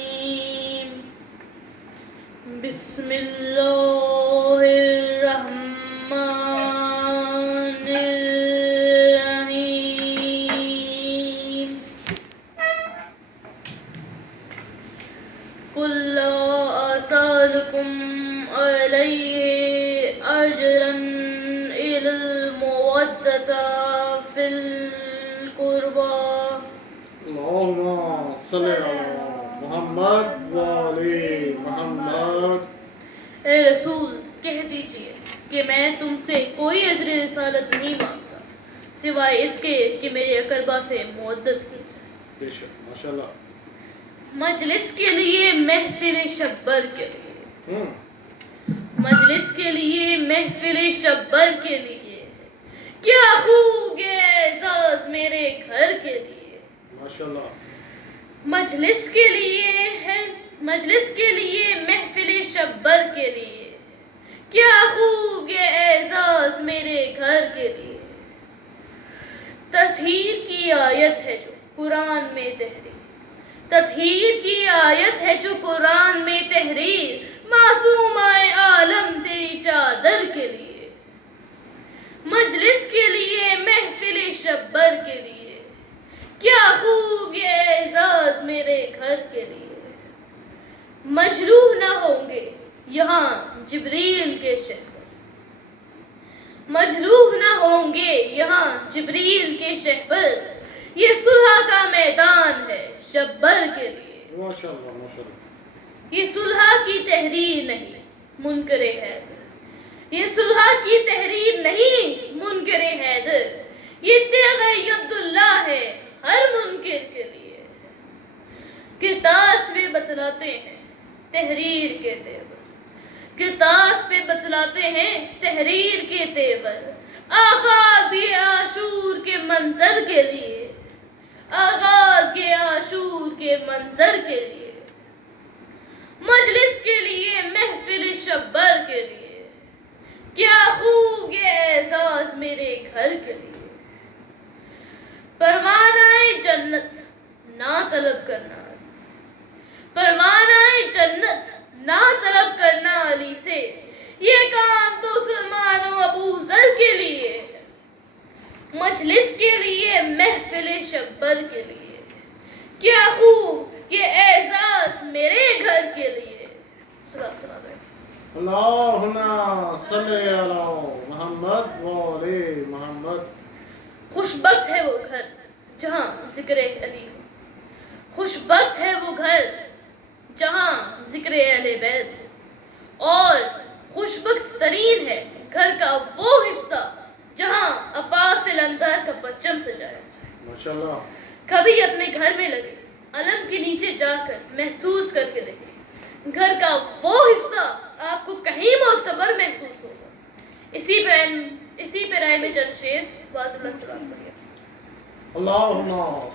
الرجيم بسم الله الرحمن الرحيم قل لا أسألكم عليه أجرا إلا المودة في القربى اللهم صل على محمد وعلى محمد۔ اے رسول کہہ دیجئے کہ میں تم سے کوئی اجر رسالت نہیں مانگتا سوائے اس کے کہ میرے اقربا سے مودت کی بے شک ماشاءاللہ۔ مجلس کے لیے محفل شبر کے لیے مجلس کے لیے محفل شبر کے لیے کیا خوب یہ اعزاز میرے گھر کے لیے ماشاءاللہ۔ مجلس کے لیے محفل شبر کے لیے کیا خوب یہ اعزاز میرے گھر کے لیے تطہیر کی آیت ہے جو قرآن میں تحریر تطہیر کی آیت ہے جو قرآن میں تحریر معصوم عالم تیری چادر کے لیے مجلس کے لیے محفل شبر کے لیے کیا خوب یہ اعزاز میرے گھر کے لیے مجروح نہ ہوں گے یہاں جبریل کے شہبر مجروح نہ ہوں گے یہاں جبریل کے شہبر یہ صلح کا میدان ہے شبر کے لیے ماشاءاللہ ماشاءاللہ۔ یہ صلح کی تحریر نہیں منکر حیدر یہ صلح کی تحریر نہیں منکر حیدر یہ تیغ ید اللہ ہے ہر منکر کے لیے کرتاس پہ بتلاتے ہیں تحریر کے تیور کرتاس پہ بتلاتے ہیں تحریر کے تیور آغاز یہ عاشور کے منظر کے لیے آغاز کے عاشور کے منظر کے لیے مجلس کے لیے محفل شبر کے لیے کیا خوب یہ اعزاز میرے گھر کے لیے پروانہ جنت نہ طلب کرنا پروانہ جنت نہ طلب کرنا علی سے یہ کام تو سلمان و ابو ذر کے لیے ہے مجلس کے لیے محفل شبر کے لیے کیا خوب یہ اعزاز میرے گھر کے لیے اللہم صل علی محمد وعلى محمد۔ خوشبخت ہے وہ گھر جہاں ذکر علی ہو خوشبخت ہے وہ گھر جہاں ذکر اہل بیت ہو اور خوشبخت ترین ہے گھر کا وہ حصہ جہاں عباس الاندر کا پرچم سجایا جائے ماشاءاللہ۔ کبھی اپنے گھر میں لگے علم کے نیچے جا کر محسوس کر کے دیکھیں گھر کا وہ حصہ آپ کو کہیں معتبر محسوس ہوگا اسی پہ رائے میں چند شعر واضح اللہ سلام پڑھیے اللہم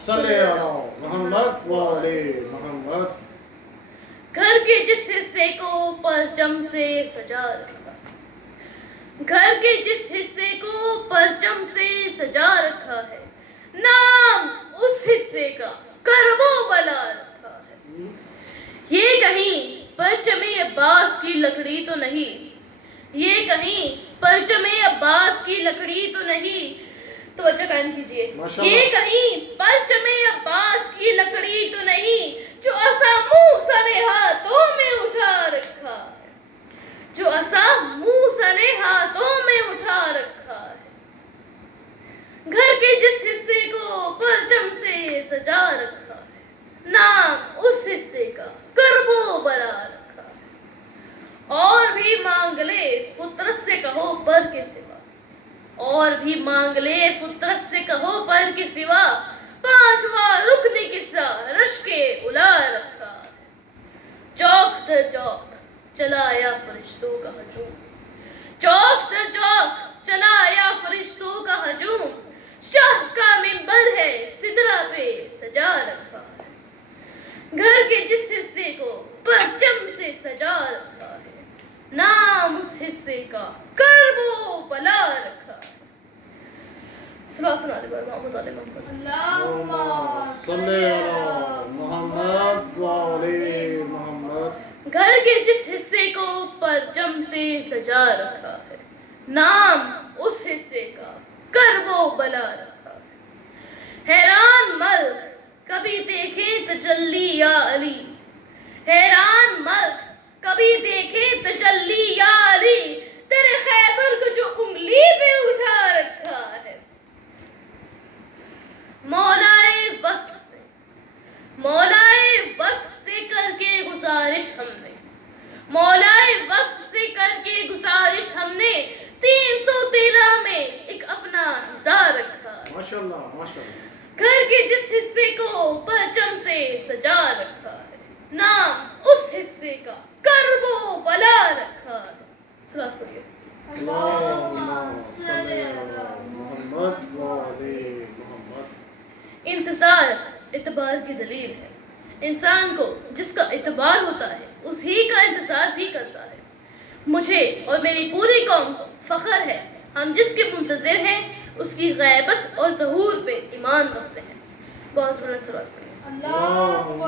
صل علی محمد وعلى محمد۔ گھر کے جس حصے کو پرچم سے سجا رکھا گھر کے جس حصے کو پرچم سے سجا رکھا ہے نام اس حصے کا کرب و بلا رکھا ہے یہ کہیں پرچم عباس کی لکڑی تو نہیں یہ کہیں پرچم عباس کی لکڑی تو نہیں توجہ قائم کیجئے یہ کہیں پرچم عباس کی لکڑی تو نہیں جو عصا موسیٰ نے ہاتھوں میں اٹھا رکھا ہے جو عصا موسیٰ نے ہاتھوں میں اٹھا رکھا ہے گھر کے جس حصے کو پرچم سے سجا رکھا ہے نام اس حصے کا کرب و بلا رکھا ہے اور بھی مانگ لے فطرت سے کہو پر کے سوا اور بھی مانگ لے فطرت سے کہو پر کے سوا پانچواں رکن قصہ رشک الا رکھا ہے چوک در چوک چلا آیا فرشتوں کا ہجوم چوک در چوک چلا آیا فرشتوں کا ہجوم شاہ کا منبر ہے سدرہ پہ سجا رکھا ہے گھر کے جس حصے کو پرچم سے سجا رکھا ہے نام اس حصے کا کرب و بلا رکھا ہے صلوات سنا دے محمد علی محمد. اللهم صل على محمد وعلى محمد. گھر کے جس حصے کو پرچم سے سجا رکھا ہے نام اس حصے کا کرب و بلا رکھا ہے. حیران ملک کبھی دیکھے تجلی یا علی. حیران ملک کبھی دیکھے تجلی یا علی. تیرے خیبر کو جو انگلی پہ اٹھا رکھا ہے. مولائے وقت سے کر کے گزارش ہم نے. مولائے وقت سے کر کے گزارش ہم نے 313 میں ایک اپنا ہزار رکھا ہے. ماشاءاللہ ماشاءاللہ. گھر کے جس حصے کو پرچم سے سجا رکھا ہے نام اس حصے کا کرب و بلا رکھا ہے. صلوات پڑھیے. اللهم صل على محمد وعلى محمد. انتظار اعتبار کی دلیل ہے. انسان کو جس کا اعتبار ہوتا ہے اسی کا انتظار بھی کرتا ہے. مجھے اور میری پوری قوم کو فخر ہے ہم جس کے منتظر ہیں اس کی غیبت اور ظہور پہ ایمان رکھتے ہیں. بہت سنا صلوات پڑھیں. اللهم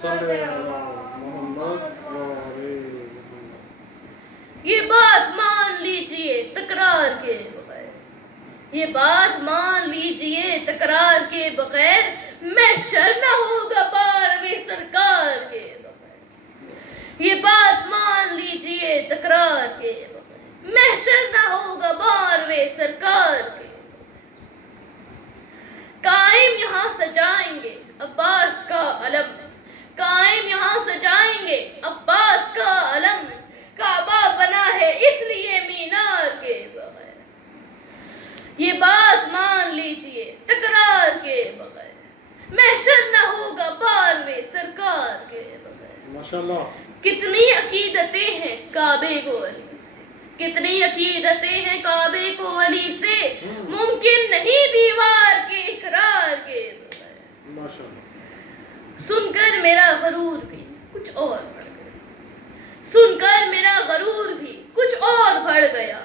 صل على محمد وعلى محمد. یہ بات مان لیجئے تکرار کے بغیر. یہ بات مان لیجئے تکرار کے بغیر محشر نہ ہوگا بارویں سرکار کے بغیر. یہ بات مان لیجئے تکرار کے بغیر محشر نہ ہوگا بارویں سرکار کے. قائم یہاں سجائیں گے عباس کا علم. قائم یہاں سجائیں گے عباس کا علم. کعبہ بنا ہے اس لیے مینار کے بغیر. یہ بات مان لیجئے تکرار کے بغیر محشر نہ ہوگا بارویں سرکار کے بغیر. ماشاءاللہ. کتنی عقیدتیں ہیں کعبے کو علی سے. کتنی عقیدتیں ہیں کعبے کو علی سے. ممکن نہیں دیوار کے اقرار کے بغیر. ماشاءاللہ. سن کر میرا غرور بھی کچھ اور بڑھ گیا. سن کر میرا غرور بھی کچھ اور بڑھ گیا.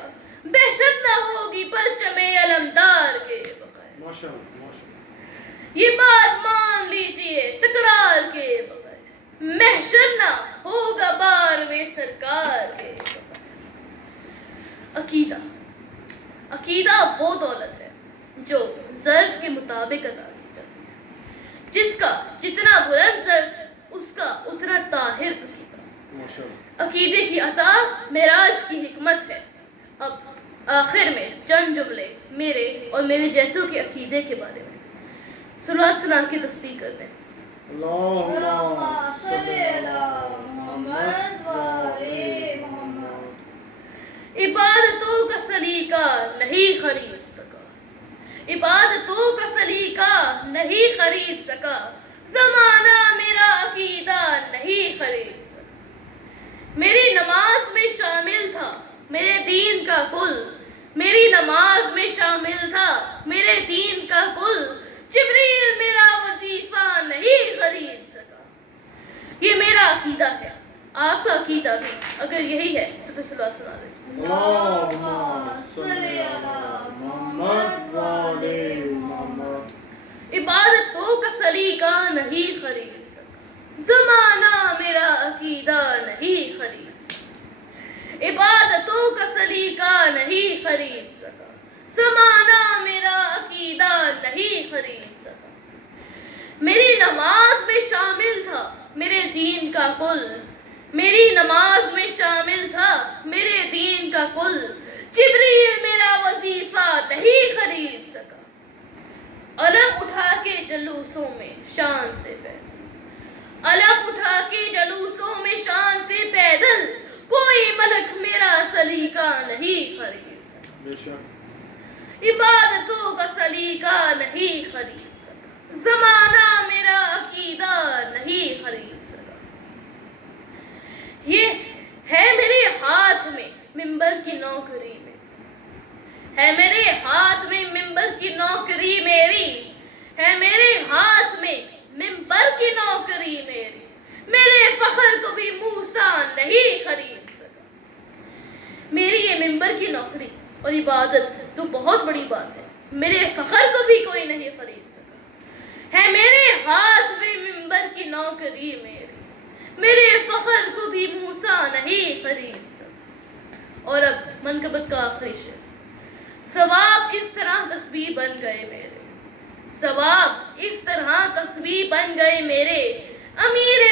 بحشت نہ ہوگی پرچم علمدار کے بغیر. ماشاءاللہ ماشاءاللہ. یہ بات مان لیجئے تکرار کے بغیر محشر نہ ہوگا بارویں سرکار کے بغیر. عقیدہ وہ دولت ہے جو ظرف کے مطابق ادا کی جاتی ہے. جس کا جتنا بلند ظرف اس کا اتنا طاہر عقیدہ. ماشاءاللہ. عقیدے کی عطا معراج کی حکمت ہے. اب آخر میں چند جملے میرے اور میرے جیسوں کے عقیدے کے بارے میں صلوات سنا کے تصدیق کرتے ہیں. اللهم صل على محمد وعلى محمد. عبادتوں کا سلیقہ نہیں خرید سکا. عبادتوں کا سلیقہ نہیں خرید سکا. زمانہ میرا عقیدہ نہیں خرید سکا. میری نماز میں شامل تھا میرے دین کا کل. میری نماز میں شامل تھا میرے دین کا کل. جبریل میرا وظیفہ نہیں خرید سکا. یہ میرا عقیدہ ہے. آپ کا عقیدہ بھی اگر یہی ہے تو پھر صلوات سنا دیں. اللهم صل على محمد وعلى محمد. عبادتوں کا سلیقہ نہیں خرید سکا. زمانہ میرا عقیدہ نہیں خرید سکا. عبادتوں کا سلیقہ نہیں خرید سکا. زمانہ میرا عقیدہ نہیں خرید سکا. میری نماز میں شامل تھا میرے دین کا کل. میری نماز میں شامل تھا میرے دین کا کل. جبریل میرا وظیفہ نہیں خرید سکا. علم اٹھا کے جلوسوں میں شان سے پیدل. علم اٹھا کے جلوسوں میں شان سے پیدل. کوئی ملک میرا سلیقہ نہیں خرید سکا. بے شک. عبادتوں کا سلیقہ نہیں خرید سکا. زمانہ میرا عقیدہ نہیں خرید سکا. یہ ہے میرے ہاتھ میں منبر کی نوکری میں. ہے میرے ہاتھ میں منبر کی نوکری میری. ہے میرے ہاتھ میں منبر کی نوکری میری. میرے فخر کو بھی موسیٰ نہیں خرید سکا. میری یہ منبر کی نوکری اور عبادت تو بہت بڑی بات ہے. میرے فخر کو بھی کوئی نہیں خرید سکا ہے میرے ہاتھ میں منبر کی نوکری میرے فخر کو بھی موسیٰ نہیں خرید سکا۔ اور اب منقبت کا آخری شعر۔ ثواب اس طرح تسبیح بن گئے میرے، ثواب اس طرح تسبیح بن گئے میرے، امیر